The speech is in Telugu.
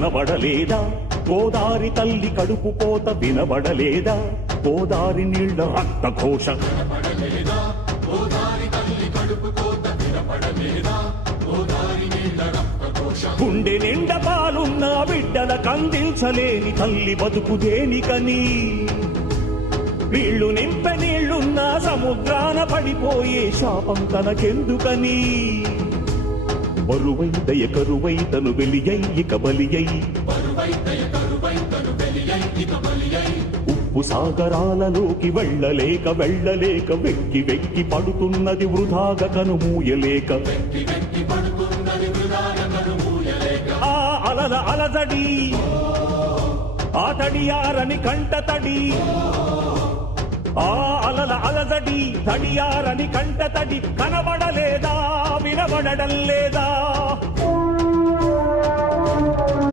కనబడలేదా గోదారి తల్లి కడుపు కోత వినబడలేదా గోదారి నీళ్ల రక్త ఘోష గుండె నిండా పాలున్న బిడ్డల కందించలేని తల్లి బతుకు దేనికని వీళ్ళు నింపె నీళ్లున్న సముద్రాన పడిపోయే శాపం తనకెందుకని బరువై దయ కరువై తను వెలియై ఇక బలియై ఉప్పు సాగరాలలోకి వెళ్ళలేక వెక్కి వెక్కి పడుతున్నది వృధాగా కనుమూయలేక ఆ అలల అలజడి ఆ తడియారని కంట తడి ఆ అలల అలజడి తడియారని కంట తడి కనబడలేదా వినబడడం లేదా